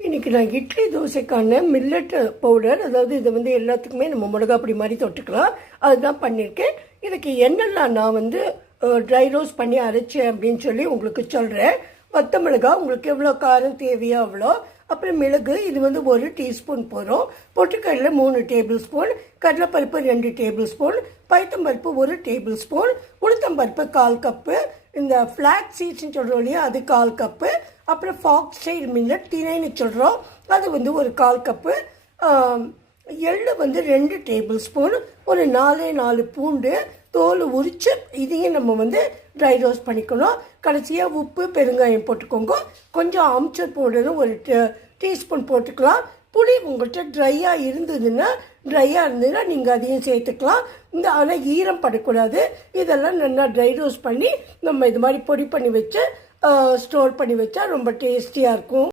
இன்றைக்கி நான் idli தோசைக்கான millet powder, அதாவது இதை வந்து எல்லாத்துக்குமே நம்ம மிளகா பொடி மாதிரி தொட்டுக்கலாம், அதுதான் பண்ணியிருக்கேன். இதுக்கு என்னெல்லாம் நான் ட்ரை ரோஸ்ட் பண்ணி அரைச்சேன் அப்படின்னு சொல்லி உங்களுக்கு சொல்கிறேன். வத்த மிளகா உங்களுக்கு எவ்வளோ காரம் தேவையோ அவ்வளோ, அப்புறம் மிளகு இது 1 டீஸ்பூன் போகிறோம், பொட்டுக்கடலை 3 டேபிள் ஸ்பூன், கடலைப்பருப்பு 2 டேபிள் ஸ்பூன், பைத்தம்பருப்பு 1 டேபிள் ஸ்பூன், உளுத்தம்பருப்பு 1/4 கப்பு, இந்த ஃப்ளாக் சீட்ஸ்ன்னு சொல்கிறோம் இல்லையா அது 1/4 கப்பு, அப்புறம் ஃபாக்ஸ் ஸ்டைல் மில்லட் திணைன்னு சொல்கிறோம் அது 1/4 கப்பு, எள்ளு 2 டேபிள் ஸ்பூன், ஒரு 4 பூண்டு தோல் உரித்து இதையும் நம்ம ட்ரை ரோஸ்ட் பண்ணிக்கணும். கடைசியாக உப்பு பெருங்காயம் போட்டுக்கோங்க. கொஞ்சம் ஆம்ச்சூர் பவுடரும் ஒரு டீஸ்பூன் போட்டுக்கலாம். புளி உங்கள்கிட்ட ட்ரையாக இருந்ததுன்னா நீங்கள் அதையும் சேர்த்துக்கலாம். ஆனால் ஈரம் படக்கூடாது. இதெல்லாம் நல்லா ட்ரை ரோஸ்ட் பண்ணி நம்ம இது மாதிரி பொடி பண்ணி வச்சு ஸ்டோர் பண்ணி வச்சா ரொம்ப டேஸ்டியாக இருக்கும்.